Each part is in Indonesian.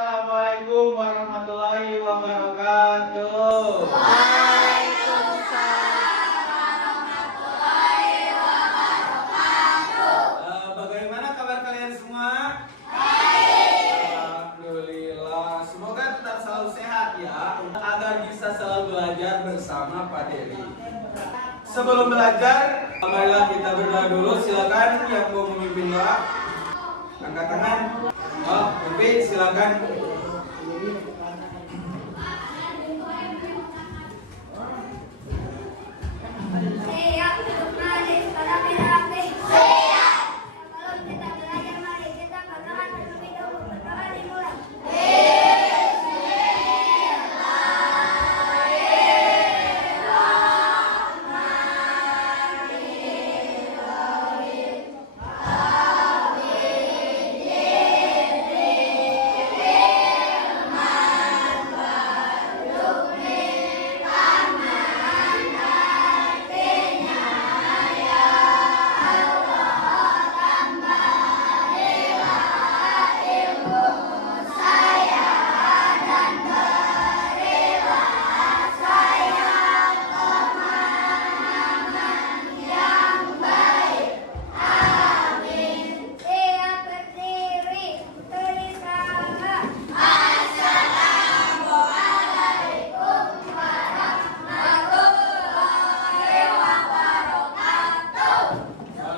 Assalamualaikum warahmatullahi wabarakatuh. Bagaimana kabar kalian semua? Alhamdulillah. Semoga tetap selalu sehat ya, agar bisa selalu belajar bersama Pak Dery. Sebelum belajar, marilah kita berdoa dulu. Silakan yang mau memimpin doa, angkat tangan. Oh, Pimpin silakan.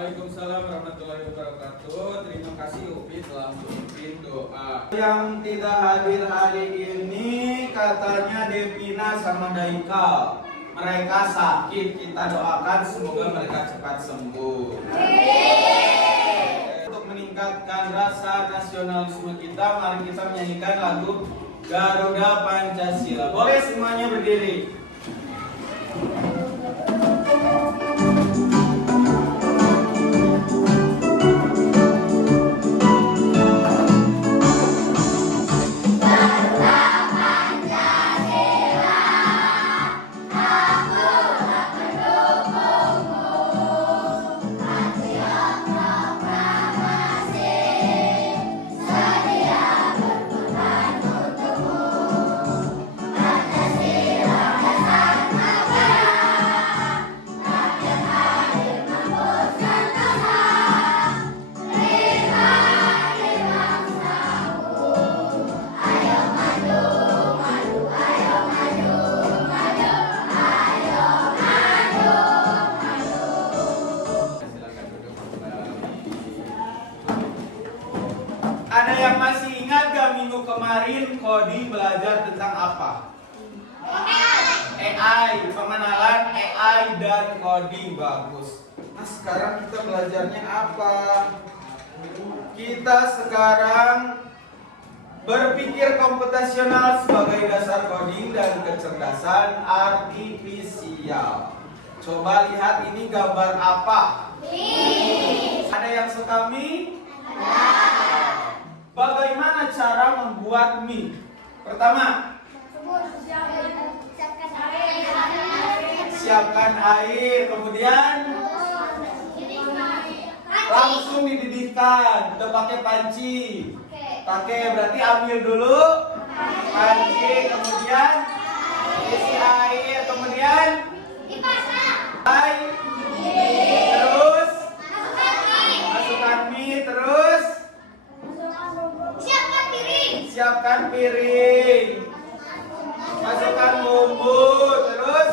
Waalaikumsalam warahmatullahi wabarakatuh. Terima kasih Upi telah memimpin doa. Yang tidak hadir hari ini katanya Devina sama Daika. Mereka sakit, kita doakan semoga mereka cepat sembuh. Untuk meningkatkan rasa nasionalisme kita, mari kita menyanyikan lagu Garuda Pancasila. Boleh semuanya berdiri. Ada yang masih ingat gak minggu kemarin Coding belajar tentang apa? AI, pengenalan AI dan coding. Bagus. Nah sekarang kita belajarnya apa? Kita sekarang berpikir komputasional sebagai dasar coding dan kecerdasan artifisial. Coba lihat ini gambar apa? Ada yang suka mie? Bagaimana cara membuat mie? Pertama, siapkan air, kemudian langsung dididihkan. Udah pakai panci. Pakai berarti ambil dulu panci, kemudian isi air, kemudian terus masukkan mie, terus siapkan piring, masukkan bumbu, terus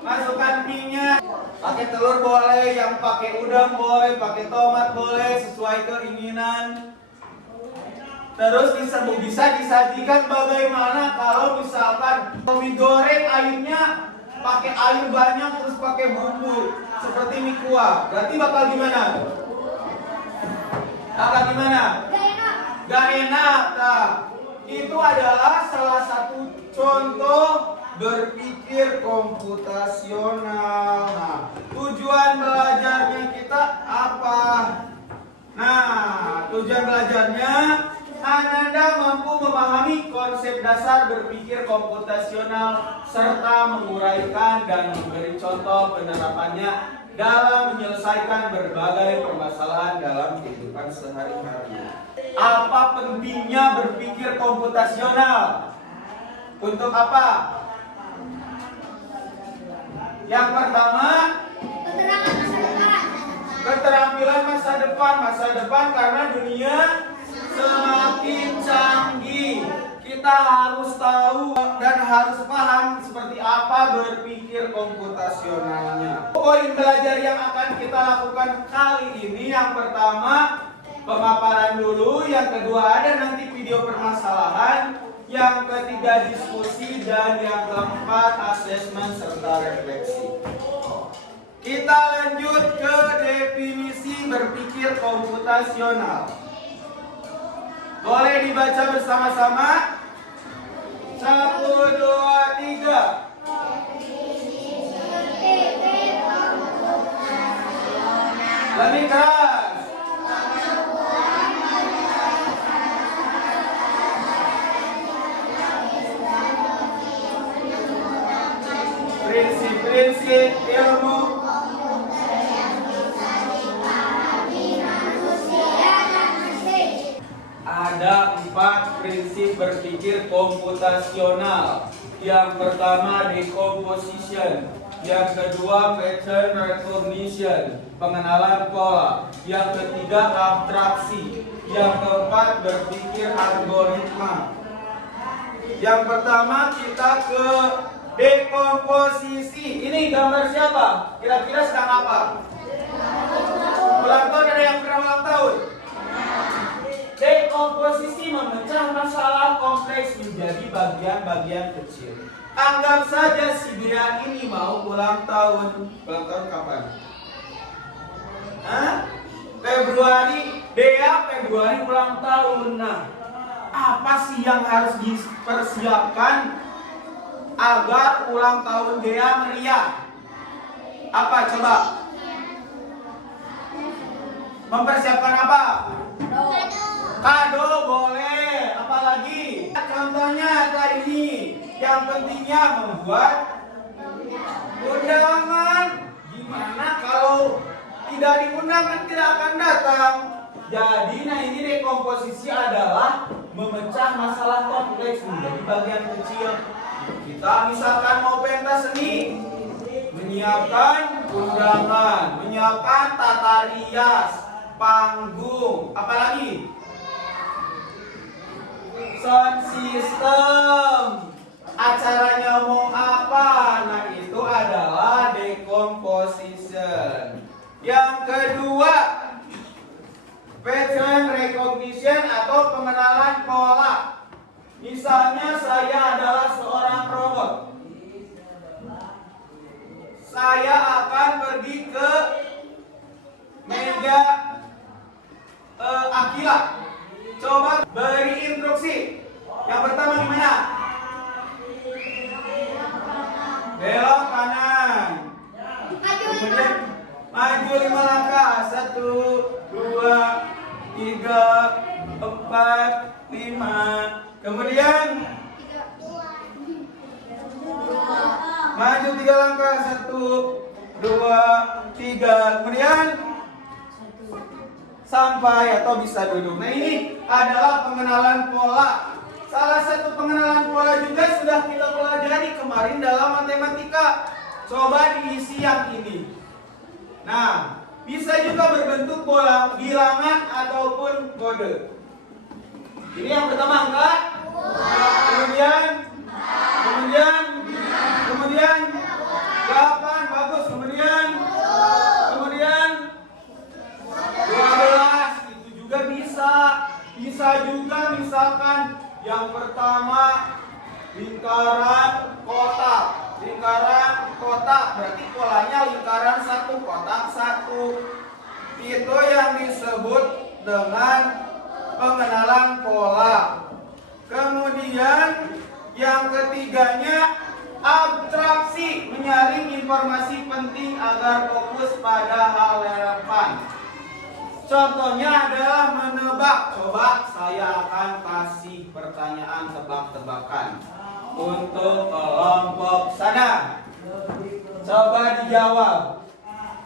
masukkan minyak. Pakai telur boleh, yang pakai udang boleh, pakai tomat boleh, sesuai keinginan. Terus bisa disajikan bagaimana kalau misalkan mie goreng airnya pakai air banyak terus pakai bumbu seperti mie kuah. Berarti bakal gimana? Bakal gimana? Gak enak. Nah, itu adalah salah satu contoh berpikir komputasional. Nah, tujuan belajarnya kita apa? Nah, tujuan belajarnya Ananda mampu memahami konsep dasar berpikir komputasional serta menguraikan dan memberi contoh penerapannya dalam menyelesaikan berbagai permasalahan dalam kehidupan sehari-hari. Apa pentingnya berpikir komputasional? Untuk apa? Yang pertama, keterampilan masa depan. Masa depan karena dunia semakin canggih. Kita harus tahu dan harus paham seperti apa berpikir komputasionalnya. Poin belajar yang akan kita lakukan kali ini, yang pertama pemaparan dulu, yang kedua ada nanti video permasalahan, yang ketiga diskusi, dan yang keempat asesmen serta refleksi. Kita lanjut ke definisi berpikir komputasional. Boleh dibaca bersama-sama? 1, 2, 3. Lebih keras. Prinsip-prinsip ilmu ada 4 prinsip berpikir komputasional. Yang pertama decomposition, yang kedua pattern recognition, pengenalan pola, yang ketiga abstraksi, yang keempat berpikir algoritma. Yang pertama kita ke dekomposisi. Ini gambar siapa? Kira-kira sedang apa? Ulang tahun, ada yang pernah ulang tahun? Dekomposisi memecah masalah kompleks menjadi bagian-bagian kecil. Anggap saja si Dea ini mau ulang tahun. Ulang tahun kapan? Februari. Dea Februari ulang tahun. Nah, apa sih yang harus dipersiapkan agar ulang tahun Dea meriah? Apa coba? Mempersiapkan apa? Kado boleh, apalagi? Contohnya kayak ini. Yang pentingnya membuat undangan. Gimana kalau tidak diundang kan tidak akan datang. Jadi nah ini dekomposisi adalah memecah masalah kompleks menjadi bagian kecil. Kita misalkan mau pentas seni, menyiapkan undangan, menyiapkan tata rias, panggung, apalagi? Sound system, acaranya mau apa? Nah itu adalah decomposition. Yang kedua, pattern recognition atau pengenalan pola. Misalnya saya adalah seorang robot. Saya akan pergi ke meja Akila. Coba beri instruksi. Yang pertama gimana? Belok kanan. Kemudian maju 5 langkah. 1, 2, 3, 4, 5. Kemudian maju 3 langkah. 1, 2, 3. Kemudian sampai atau bisa duduk. Nah ini adalah pengenalan pola. Salah satu pengenalan pola juga sudah kita pelajari kemarin dalam matematika. Coba diisi yang ini. Nah, bisa juga berbentuk pola bilangan ataupun kode. Ini yang pertama angka. Kemudian 8, bagus. Kemudian 12, itu juga bisa. Bisa juga misalkan yang pertama lingkaran kotak. Lingkaran kotak berarti polanya lingkaran 1, kotak 1. Itu yang disebut dengan pengenalan pola. Kemudian yang ketiganya abstraksi, menyaring informasi penting agar fokus pada hal relevan. Contohnya adalah menebak. Coba saya akan kasih pertanyaan tebak-tebakan untuk kelompok sana. Coba dijawab.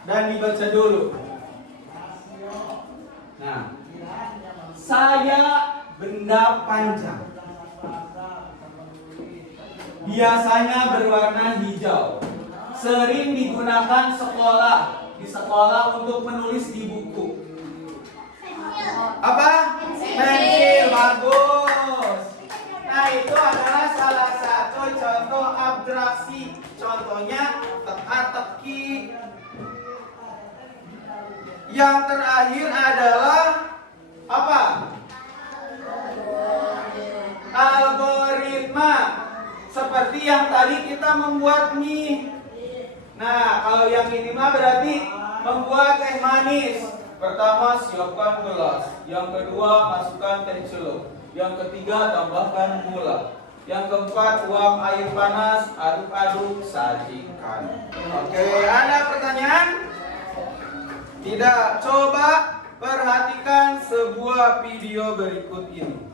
dan dibaca dulu. Nah, saya benda panjang. Biasanya berwarna hijau. Sering digunakan di sekolah untuk menulis di buku. Apa? Pensil, bagus. Nah, itu adalah salah satu contoh abstraksi. Contohnya teka-teki. Yang terakhir adalah apa? Algoritma. Seperti yang tadi kita membuat mie. Nah, kalau yang ini mah berarti membuat teh manis. Pertama, siapkan gelas. Yang kedua, masukkan teh celup. Yang ketiga, tambahkan gula. Yang keempat, tuang air panas, aduk-aduk, sajikan. Oke, ada pertanyaan? Tidak. Coba perhatikan sebuah video berikut ini.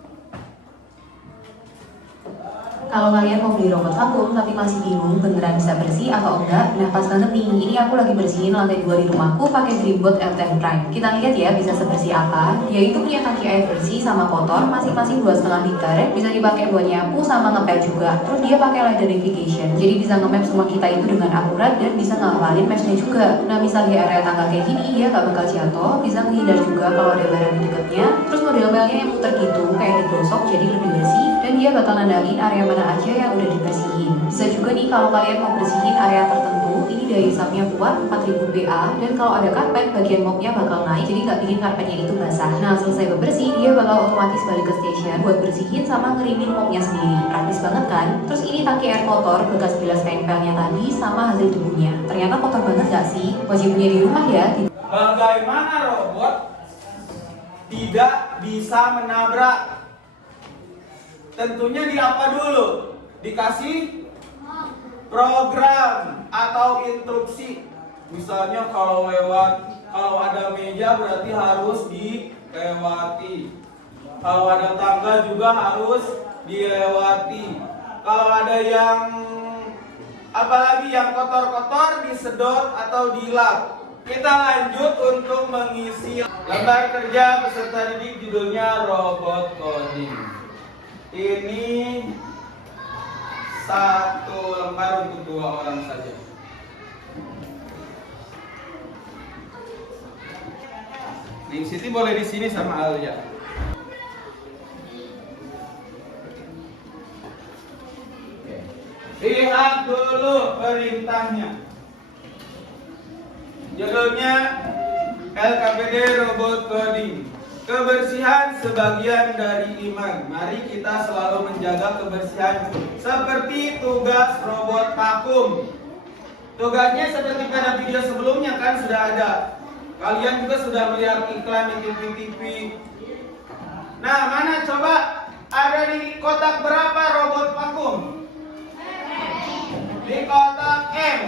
Kalau kalian mau beli robot vakum tapi masih bingung beneran bisa bersih atau enggak, nah pas banget nih, ini aku lagi bersihin lantai 2 di rumahku pakai Dreambot L10 Prime. Kita lihat ya bisa sebersih apa. Dia itu punya tangki air bersih sama kotor masing-masing 2,5 liter, bisa dipakai buat nyapu sama ngepel juga. Terus dia pakai ladder navigation, jadi bisa nge-map semua kita itu dengan akurat dan bisa ngapalin meshnya juga. Nah misal di area tangga kayak gini, dia gak bakal jatuh, bisa menghindar juga kalau ada barang di dekatnya. Terus model pelnya yang muter gitu, kayak digosok jadi lebih bersih, dan dia bakal nandain area mana aja yang udah dibersihin. Bisa juga nih kalau kalian mau bersihin area tertentu, ini daya hisapnya kuat 4000 BA, dan kalau ada karpet bagian mopnya bakal naik jadi nggak bikin karpetnya itu basah. Nah selesai bebersih dia bakal otomatis balik ke station buat bersihin sama ngirimin mopnya sendiri. Praktis banget kan? Terus ini tangki air kotor bekas bilas kain pelnya tadi sama hasil debunya. Ternyata kotor banget gak sih? Wajib punya di rumah ya. Bagaimana robot tidak bisa menabrak? Tentunya di apa dulu? Dikasih program atau instruksi. Misalnya kalau ada meja berarti harus dilewati. Kalau ada tangga juga harus dilewati. Kalau ada yang apalagi yang kotor-kotor disedot atau dilap. Kita lanjut untuk mengisi lembar kerja peserta didik judulnya robot coding. Ini satu lembar untuk 2 orang saja. Ning Siti boleh di sini sama Alia. Lihat dulu perintahnya. Judulnya LKPD Robot Coding. Kebersihan sebagian dari iman. Mari kita selalu menjaga kebersihan seperti tugas robot vakum. Tugasnya seperti pada video sebelumnya kan sudah ada. Kalian juga sudah melihat iklan di TV. Nah, mana coba ada di kotak berapa robot vakum? Di kotak M.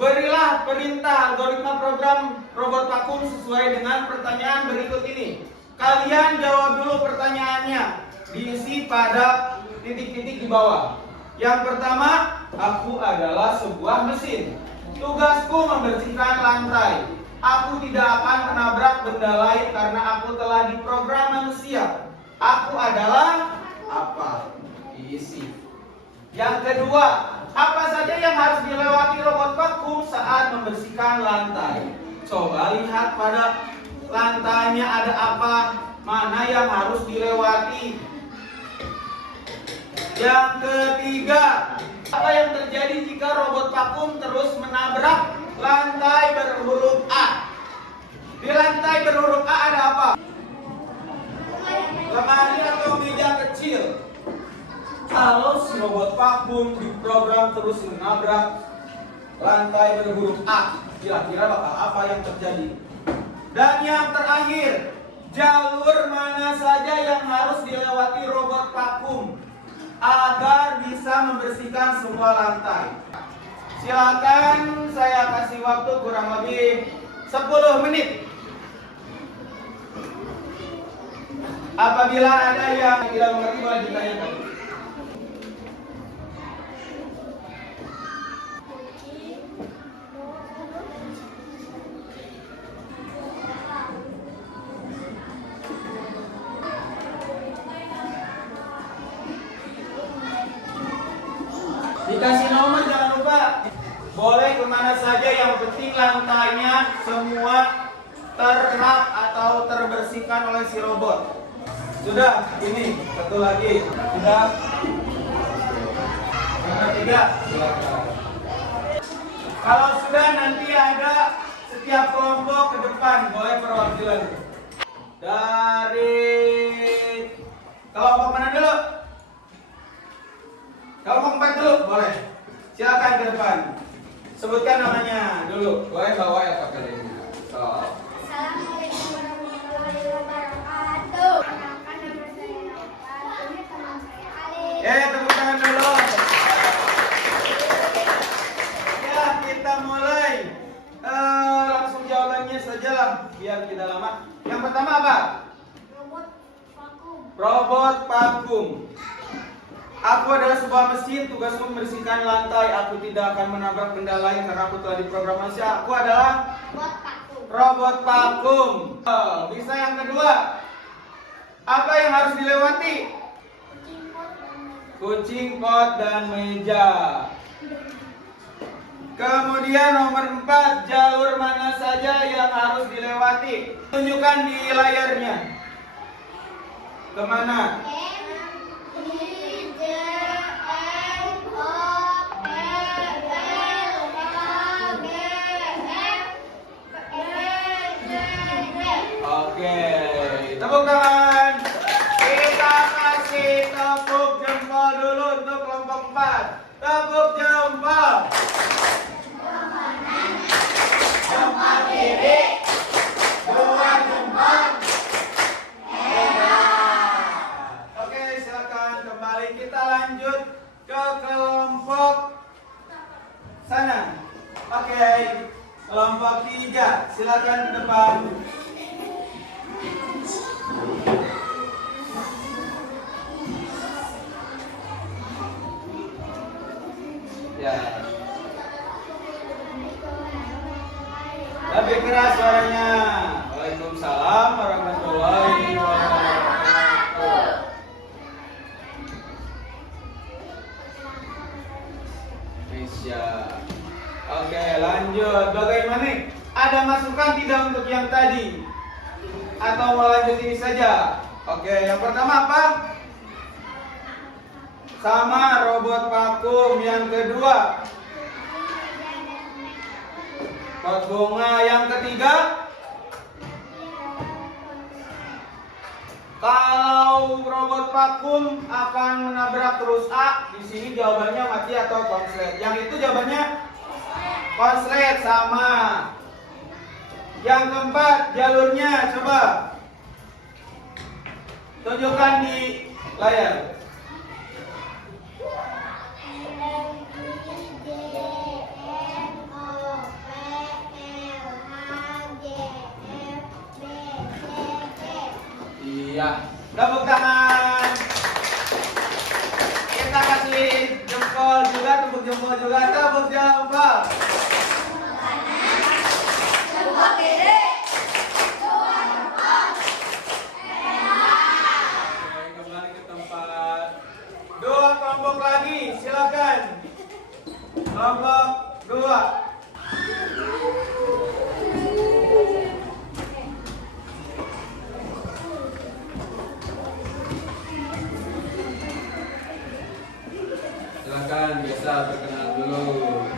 Berilah perintah algoritma program robot vakum sesuai dengan pertanyaan berikut ini. Kalian jawab dulu pertanyaannya, diisi pada titik-titik di bawah. Yang pertama, aku adalah sebuah mesin. Tugasku membersihkan lantai. Aku tidak akan menabrak benda lain karena aku telah diprogram manusia. Aku adalah apa? Diisi. Yang kedua, apa saja yang harus dilewati robot vakum saat membersihkan lantai? Coba lihat pada lantainya ada apa, mana yang harus dilewati. Yang ketiga, apa yang terjadi jika robot vakum terus menabrak lantai berhuruf A? Di lantai berhuruf A ada apa? Lemari atau meja kecil. Kalau si robot vakum diprogram terus menabrak lantai berhuruf A, kira-kira bakal apa yang terjadi? Dan yang terakhir, jalur mana saja yang harus dilewati robot vakum agar bisa membersihkan semua lantai? Silakan, saya kasih waktu kurang lebih 10 menit. Apabila ada yang tidak mengerti boleh ditanyakan. Dikasih nomor jangan lupa. Boleh kemana saja, yang penting lantainya semua terlap atau terbersihkan oleh si robot. Sudah, ini satu lagi. Sudah. Yang ketiga, silakan. Kalau sudah, nanti ada setiap kelompok ke depan, boleh perwakilan. Dari kelompok mana dulu? Kelompok 4 dulu, boleh. Silakan ke depan. Sebutkan namanya dulu. Boleh bawa ya KPD-nya. Assalamualaikum warahmatullahi wabarakatuh. Perkenalkan, nama saya Nova. Ini teman saya Ali. Tepuk tangan dulu. Ya, kita mulai. Langsung jawabannya saja lah, biar tidak lama. Yang pertama apa? Robot vakum. Robot vakum. Aku adalah sebuah mesin, tugasku membersihkan lantai. Aku tidak akan menabrak benda lain karena aku telah diprogramasi. Aku adalah Robot vakum. robot vakum. Bisa yang kedua. Apa yang harus dilewati? Kucing pot dan meja. Kucing, pot, dan meja. Kemudian nomor 4, jalur mana saja yang harus dilewati? Tunjukkan di layarnya. Kemana? M I J N O P L H G F E J D. Oke, tepuk tangan. Kita kasih tepuk jempol dulu untuk kelompok 4. Tepuk jempol. Jempol kiri, 2 jempol. Oke, silakan kembali. Kita lanjut ke kelompok sana. Oke, kelompok 3. Silakan ke depan. Ya. Lebih keras suaranya. Waalaikumsalam warahmatullahi wabarakatuh. Indonesia. Oke, lanjut. Bagaimana? Ada masukan tidak untuk yang tadi? Atau mau lanjut ini saja? Oke, yang pertama apa? Sama robot vakum. Yang kedua, pot bunga. Yang ketiga, kalau robot vakum akan menabrak terus A, di sini jawabannya mati atau konslet. Yang itu jawabannya konslet, sama. Yang keempat, jalurnya coba tunjukkan di layar. Iya, tepuk tangan. Kita kasih jempol juga, tepuk jempol juga, tepuk jempol. Jempol kiri. Oke, kembali ke tempat. 2 kelompok lagi, silakan. Kelompok 2. Silakan, biasa perkenalan dulu.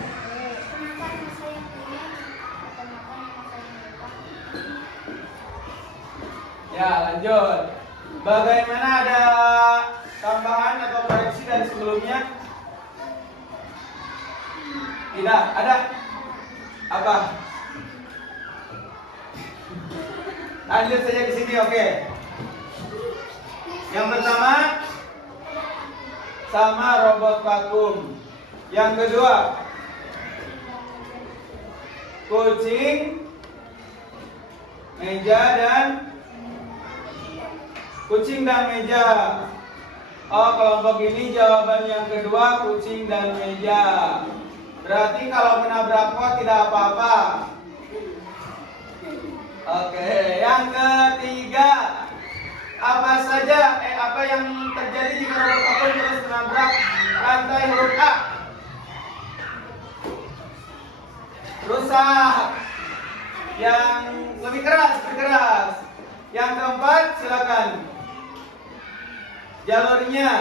Perkenalkan, nama saya Nina. Perkenalkan, nama saya Nita. Ya, lanjut. Bagaimana, ada tambahan atau koreksi dari sebelumnya? Tidak, ada? Apa? Lanjut saja ke sini, oke. Yang pertama, sama robot vakum. Yang kedua, kucing, meja, dan kucing dan meja. Oh, kelompok ini jawaban yang kedua, kucing dan meja. Berarti kalau menabrak pot tidak apa-apa. Oke, yang ketiga, apa saja apa yang terjadi jika robot vakum terus menabrak rantai huruf A? Yang lebih keras, lebih keras. Yang keempat, silakan. Jalurnya.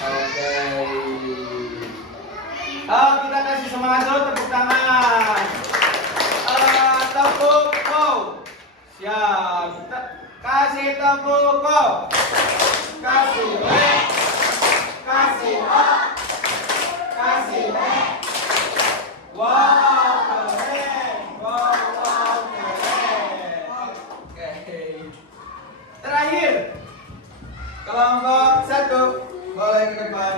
Oke. Oh, kita kasih semangat dulu, tepuk tangan. Tepuk go. Siap. Kasih tepuk go. Kasih we. Kasih a. Kasih we. Wow, keren. Wow, keren. Oke. Terakhir. Kelompok 1 boleh ke depan.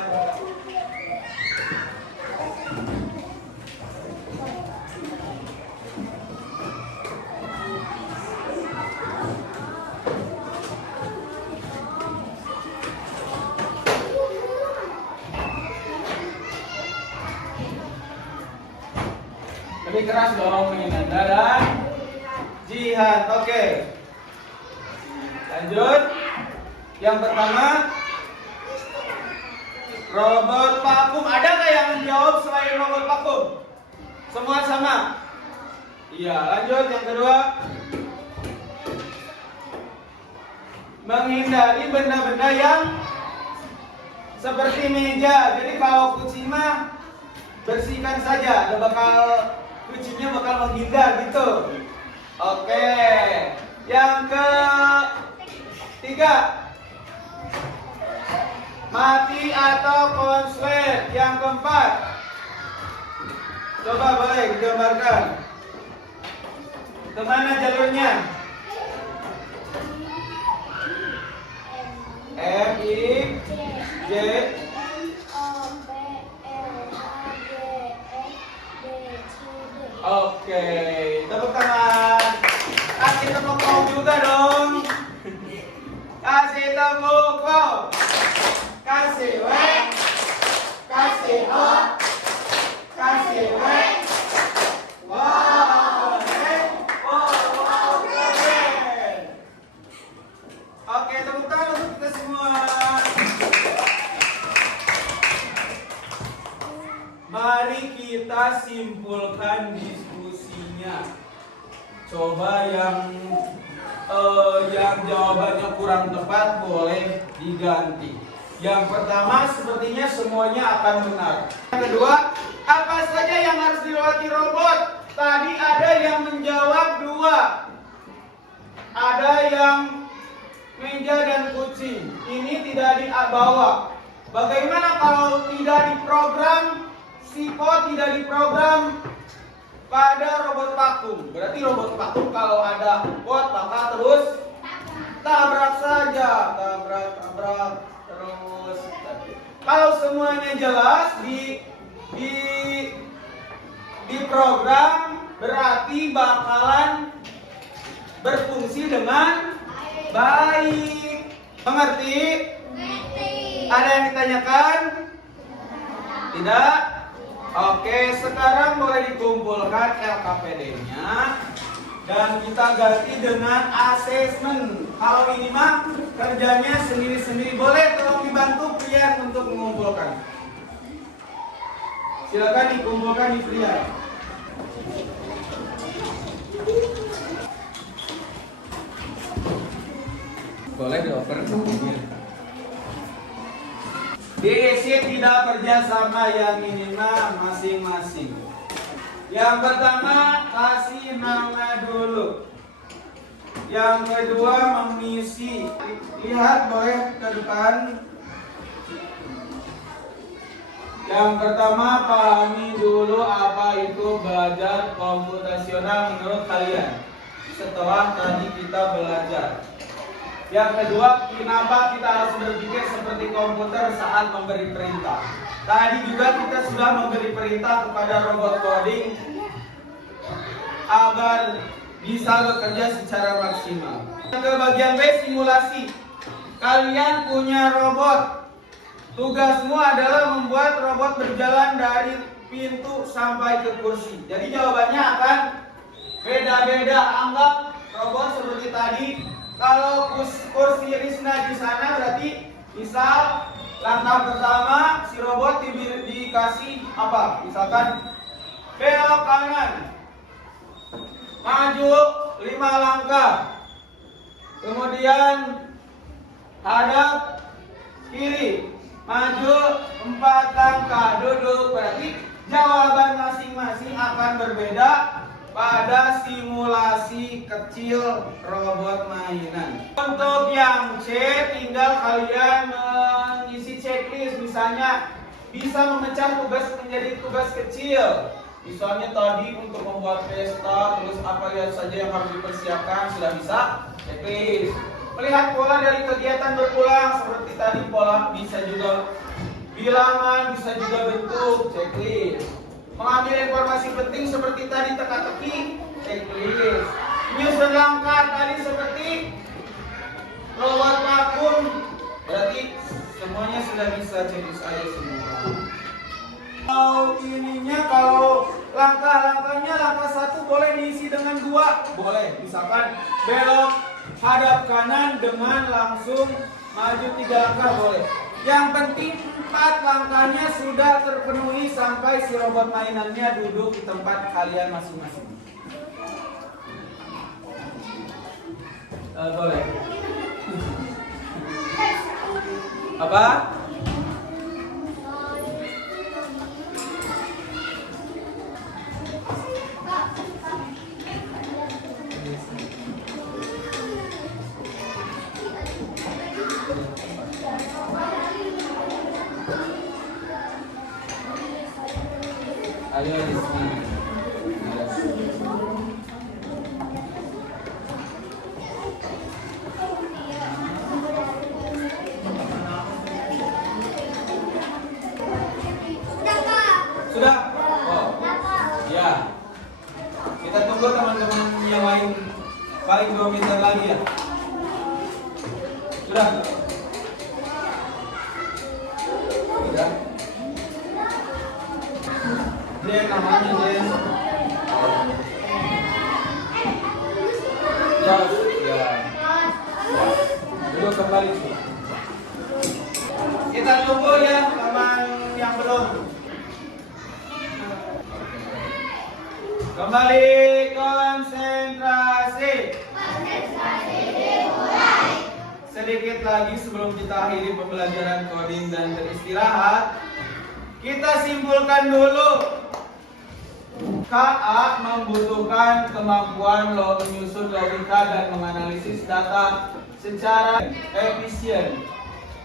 Lebih keras dong Minanda dan Jihan. Oke. Lanjut. Yang pertama, robot vakum. Ada nggak yang menjawab selain robot vakum? Semua sama? Iya. Lanjut. Yang kedua, menghindari benda-benda yang seperti meja. Jadi kalau kucing mah bersihkan saja. Kucingnya bakal menghindar gitu. Oke. Yang ketiga, mati atau konslet. Yang keempat, coba boleh digambarkan. Kemana jalurnya? M, I, J, oke, tepuk tangan. Kasih tepuk tangan juga dong. Kasih tepuk tangan. Kasih W. Kasih O. Kasih W. Wow, keren. Wow, keren. Oke, tepuk tangan untuk kita semua. Mari kita simpulkan diskusinya. Coba yang jawabannya kurang tepat boleh diganti. Yang pertama sepertinya semuanya akan benar. Yang kedua, apa saja yang harus dilewati robot? Tadi ada yang menjawab 2. Ada yang meja dan kucing. Ini tidak dibawa. Bagaimana kalau tidak diprogram? Siko tidak diprogram pada robot vakum. Berarti robot vakum kalau ada bot maka terus tabrak saja, tabrak terus. Kalau semuanya jelas di program berarti bakalan berfungsi dengan baik. Mengerti? Ada yang ditanyakan? Tidak? Oke, sekarang boleh dikumpulkan LKPD-nya dan kita ganti dengan asesmen. Kalau ini mah kerjanya sendiri-sendiri. Boleh tolong dibantu Prian untuk mengumpulkan. Silakan dikumpulkan di Prian. Boleh dioper bukunya. Diisi tidak kerjasama, yang ini mah masing-masing. Yang pertama kasih nama dulu. Yang kedua mengisi. Lihat boleh ke depan. Yang pertama pahami dulu apa itu belajar komputasional menurut kalian. Setelah tadi kita belajar. Yang kedua, kenapa kita harus berpikir seperti komputer saat memberi perintah. Tadi juga kita sudah memberi perintah kepada robot coding agar bisa bekerja secara maksimal. Ke bagian B, simulasi. Kalian punya robot. Tugasmu adalah membuat robot berjalan dari pintu sampai ke kursi. Jadi jawabannya akan beda-beda. Anggap robot seperti tadi Kalau kursi Risna di sana berarti misal langkah pertama si robot dikasih apa? Misalkan belok kanan, maju 5 langkah, kemudian hadap kiri, maju 4 langkah, duduk. Berarti jawaban masing-masing akan berbeda pada simulasi kecil robot mainan. Untuk yang C, tinggal kalian mengisi checklist. Misalnya bisa memecah tugas menjadi tugas kecil. Misalnya tadi untuk membuat pesta, terus apa saja yang harus dipersiapkan, sudah bisa checklist. Melihat pola dari kegiatan berulang, seperti tadi pola bisa juga bilangan, bisa juga bentuk, checklist. Mengambil informasi penting seperti tadi teka-teki, checklist. Menyusun langkah tadi seperti robot vakum, berarti semuanya sudah bisa checklist aja semua. Kalau langkah-langkahnya, langkah 1 boleh diisi dengan 2, boleh. Misalkan belok hadap kanan dengan langsung maju 3 langkah, boleh. Yang penting 4 langkahnya sudah terpenuhi sampai si robot mainannya duduk di tempat kalian masing-masing. Boleh. Apa? Ayo di sini. Sudah? Oh. Ya. Kita tunggu teman-teman yang lain paling 2 meter lagi ya. Sudah? Sudah. Jen namanya Jen. Jos, ya. Duduk kembali. Kita tunggu ya teman yang belum. Kembali konsentrasi. Sedikit lagi sebelum kita akhiri pembelajaran coding dan beristirahat, kita simpulkan dulu. KA membutuhkan kemampuan menyusun logika dan menganalisis data secara efisien.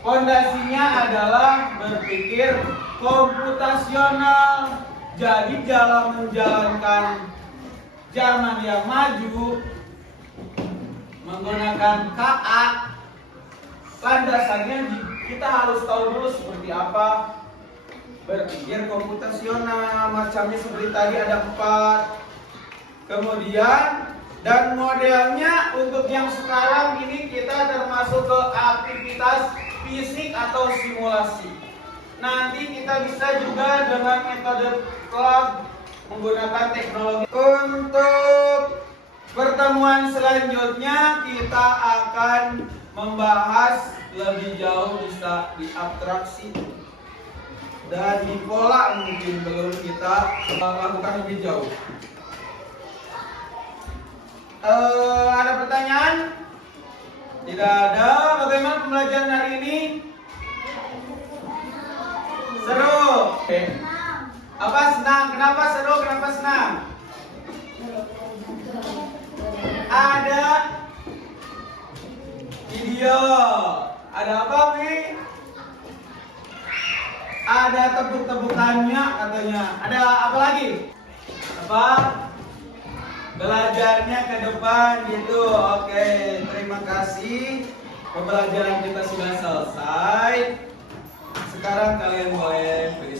Fondasinya adalah berpikir komputasional. Jadi dalam menjalankan zaman yang maju menggunakan KA, landasannya kita harus tahu dulu seperti apa berpikir komputasional. Macamnya seperti tadi ada 4. Kemudian dan modelnya untuk yang sekarang ini kita termasuk ke aktivitas fisik atau simulasi. Nanti kita bisa juga dengan metode cloud menggunakan teknologi. Untuk pertemuan selanjutnya kita akan membahas lebih jauh, bisa diabstraksi dan di pola mungkin belum kita lakukan lebih jauh. Ada pertanyaan? Tidak ada. Bagaimana pembelajaran hari ini? Seru. Oke. Apa senang? Kenapa seru? Kenapa senang? Ada video. Ada apa, Mi? Ada tepuk-tepukannya katanya. Ada apa lagi? Apa? Belajarnya ke depan gitu. Oke, terima kasih. Pembelajaran kita sudah selesai. Sekarang kalian boleh pergi.